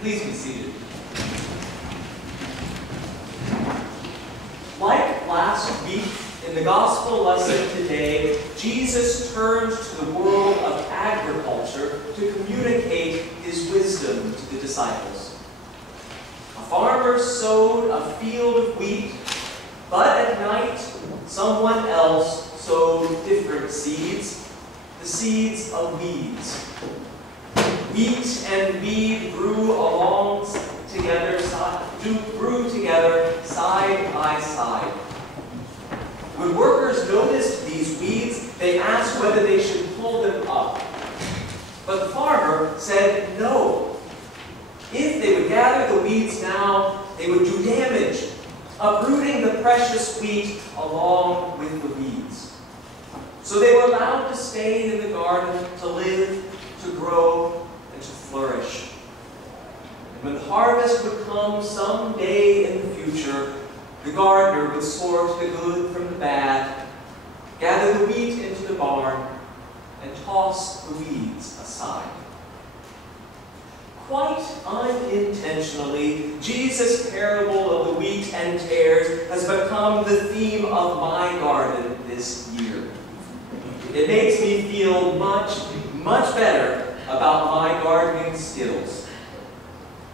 Please be seated. Like last week, in the gospel lesson today, Jesus turned to the world of agriculture to communicate his wisdom to the disciples. A farmer sowed a field of wheat, but at night someone else sowed different seeds, the seeds of weeds. Wheat and weed grew together side by side. When workers noticed these weeds, they asked whether they should pull them up. But the farmer said no. If they would gather the weeds now, they would do damage, uprooting the precious wheat along with the weeds. So they were allowed to stay in the garden to live, to grow, and to flourish. And when the harvest would come some day in the future, the gardener would sort the good from the bad, gather the wheat into the barn, and toss the weeds aside. Quite unintentionally, Jesus' parable of the wheat and tares has become the theme of my garden this year. It makes me feel much, much better about my gardening skills.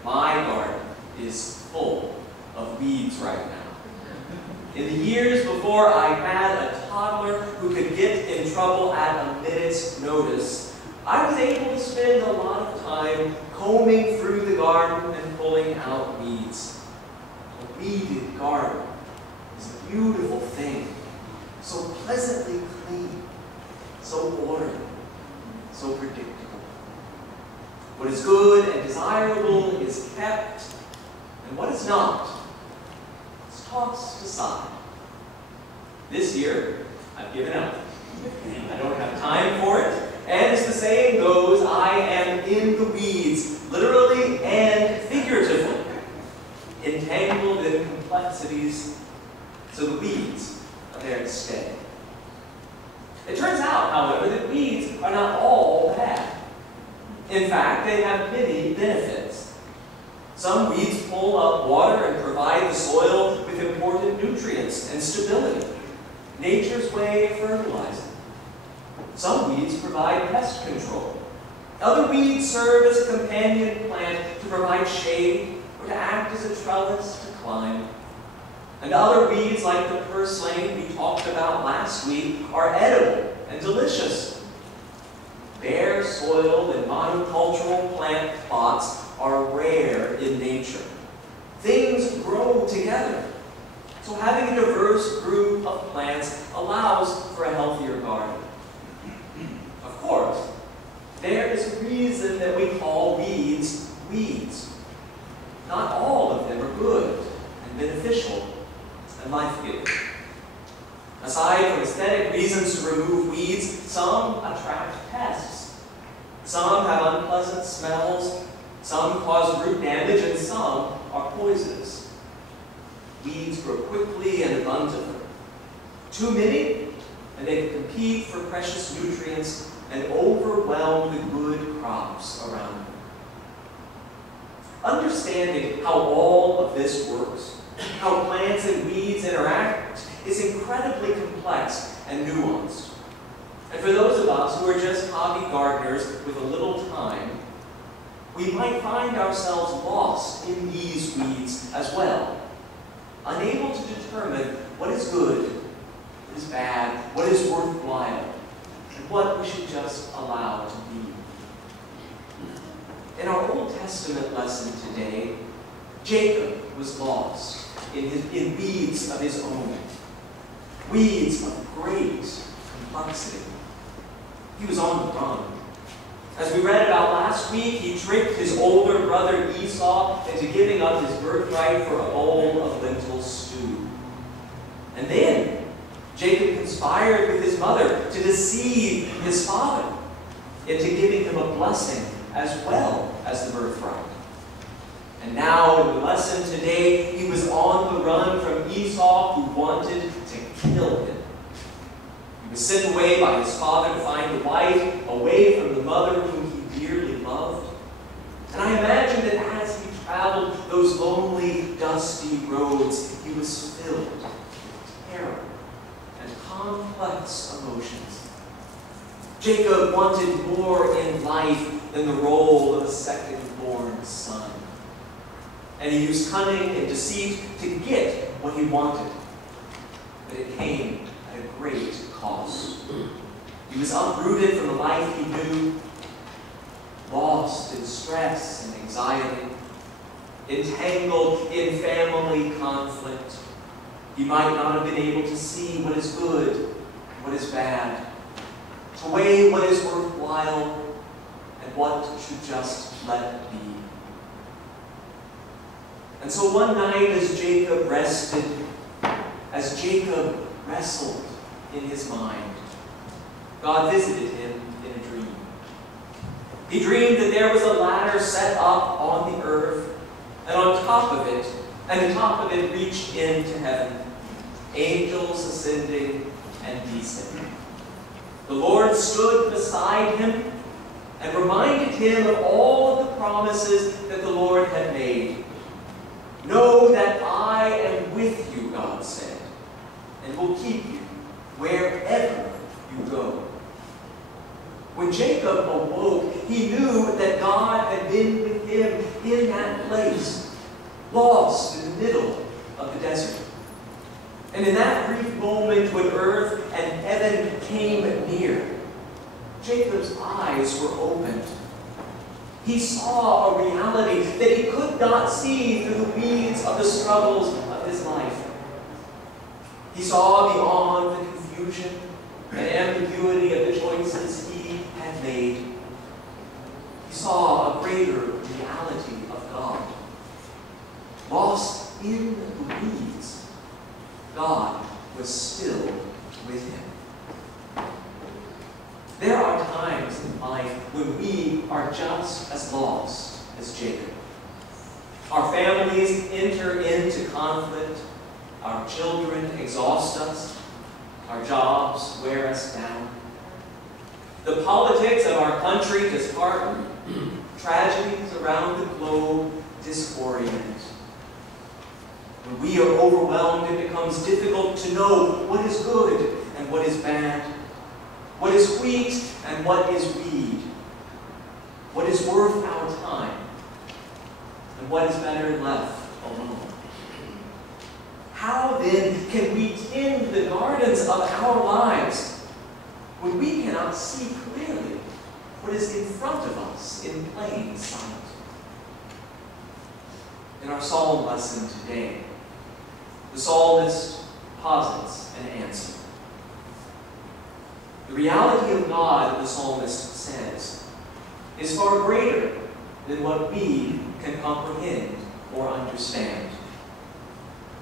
My garden is full of weeds right now. In the years before I had a toddler who could get in trouble at a minute's notice, I was able to spend a lot of time combing through the garden and pulling out weeds. A weeded garden is a beautiful thing, so pleasantly clean, so orderly, so predictable. What is good and desirable is kept, and what is not is tossed aside. This year, I've given up. I don't have time for it, and as the saying goes, I am in the weeds, literally and figuratively, entangled in complexities, so the weeds are there to stay. It turns out, however, that weeds are not all bad. In fact, they have many benefits. Some weeds pull up water and provide the soil with important nutrients and stability, nature's way of fertilizing. Some weeds provide pest control. Other weeds serve as a companion plant to provide shade or to act as a trellis to climb. And other weeds, like the purslane we talked about last week, are edible and delicious. Bare soiled and monocultural plant plots are rare in nature. Things grow together. So having a diverse group of plants allows for a healthier garden. Of course, there is a reason that we call weeds weeds. Not all of them are good and beneficial and life-giving. Aside from aesthetic reasons to remove weeds, some attract pests. Some have unpleasant smells, some cause root damage, and some are poisonous. Weeds grow quickly and abundantly. Too many, and they can compete for precious nutrients and overwhelm the good crops around them. Understanding how all of this works, how plants and weeds interact, is incredibly complex and nuanced. And for those of us who are just hobby gardeners with a little time, we might find ourselves lost in these weeds as well, unable to determine what is good, what is bad, what is worthwhile, and what we should just allow to be. In our Old Testament lesson today, Jacob was lost in weeds of his own, weeds of great complexity. He was on the run. As we read about last week, he tricked his older brother Esau into giving up his birthright for a bowl of lentil stew. And then Jacob conspired with his mother to deceive his father into giving him a blessing as well as the birthright. And now in the lesson today, he was on the run from Esau, who wanted to kill him. He was sent away by his father to find a wife, away from the mother whom he dearly loved. And I imagine that as emotions. Jacob wanted more in life than the role of a second-born son. And he used cunning and deceit to get what he wanted. But it came at a great cost. He was uprooted from the life he knew, lost in stress and anxiety, entangled in family conflict. He might not have been able to see what is good and what is bad, to weigh what is worthwhile and what should just let be. And so one night as Jacob rested, as Jacob wrestled in his mind, God visited him in a dream. He dreamed that there was a ladder set up on the earth, and on top of it, and the top of it reached into heaven, angels ascending and descending. The Lord stood beside him and reminded him of all of the promises that the Lord had made. Know that I am with you, God said, and will keep you wherever you go. When Jacob awoke, he knew that God had been with him in that place, lost in the middle of the desert. And in that brief moment when earth and heaven came near, Jacob's eyes were opened. He saw a reality that he could not see through the weeds of the struggles of his life. He saw beyond the confusion and ambiguity of the choices he had made. He saw a greater reality of God. Lost in the weeds, God was still with him. There are times in life when we are just as lost as Jacob. Our families enter into conflict. Our children exhaust us. Our jobs wear us down. The politics of our country dishearten. Tragedies around the globe disorient. When we are overwhelmed, it becomes difficult to know what is good and what is bad, what is wheat and what is weed, what is worth our time, and what is better left alone. How then can we tend the gardens of our lives when we cannot see clearly what is in front of us in plain sight? In our psalm lesson today, the psalmist posits an answer. The reality of God, the psalmist says, is far greater than what we can comprehend or understand.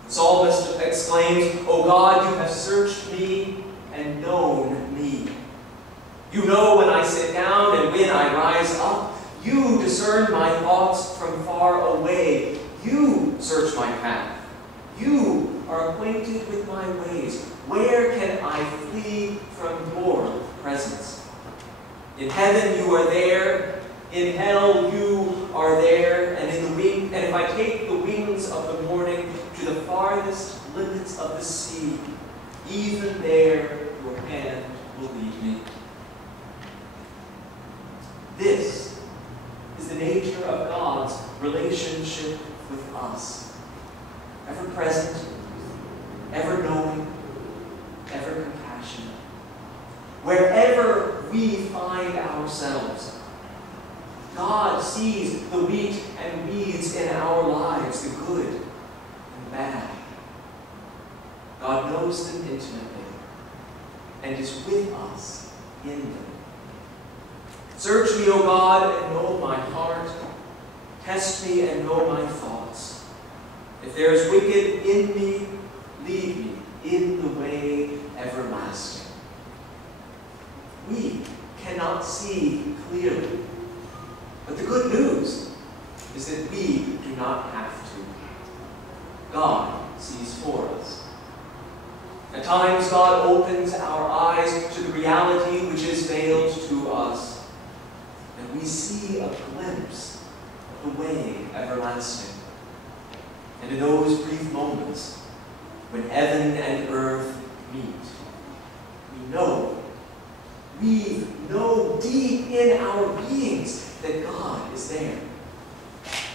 The psalmist exclaims, "O God, you have searched me and known me. You know when I sit down and when I rise up. You discern my thoughts from far away. You search my path. You are acquainted with my ways. Where can I flee from your presence? In heaven you are there. In hell you are there. And if I take the wings of the morning to the farthest limits of the sea, even there your hand will lead me." This is the nature of God's relationship with us. Ever present, ever knowing, ever compassionate. Wherever we find ourselves, God sees the wheat and weeds in our lives, the good and the bad. God knows them intimately and is with us in them. Search me, O God, and know my heart. Test me and know my thoughts. If there is wicked in me, lead me in the way everlasting. We cannot see clearly, but the good news is that we do not have to. God sees for us. At times, God opens our eyes to the reality which is veiled to us, and we see a glimpse of the way everlasting. And in those brief moments, when heaven and earth meet, we know deep in our beings that God is there,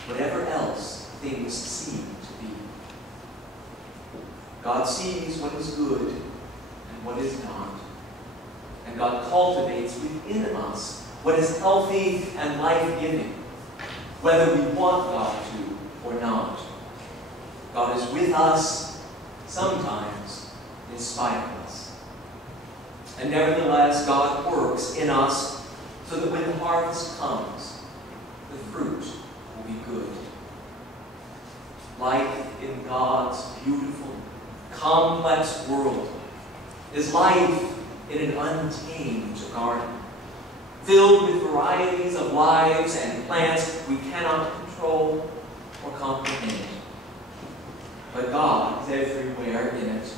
whatever else things seem to be. God sees what is good and what is not, and God cultivates within us what is healthy and life-giving, whether we want God to or not. God is with us, sometimes in spite of us. And nevertheless, God works in us so that when the harvest comes, the fruit will be good. Life in God's beautiful, complex world is life in an untamed garden, filled with varieties of lives and plants we cannot control or comprehend. But God is everywhere in it.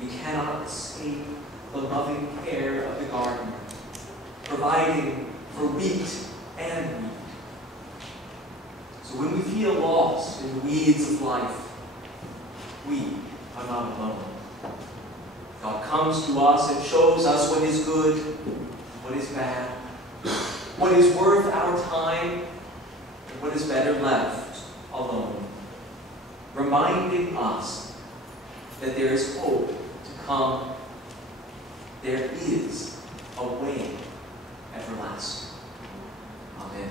We cannot escape the loving care of the garden, providing for wheat and weed. So when we feel lost in the weeds of life, we are not alone. God comes to us and shows us what is good, what is bad, what is worth our time, and what is better left alone, reminding us that there is hope to come. There is a way everlasting. Amen.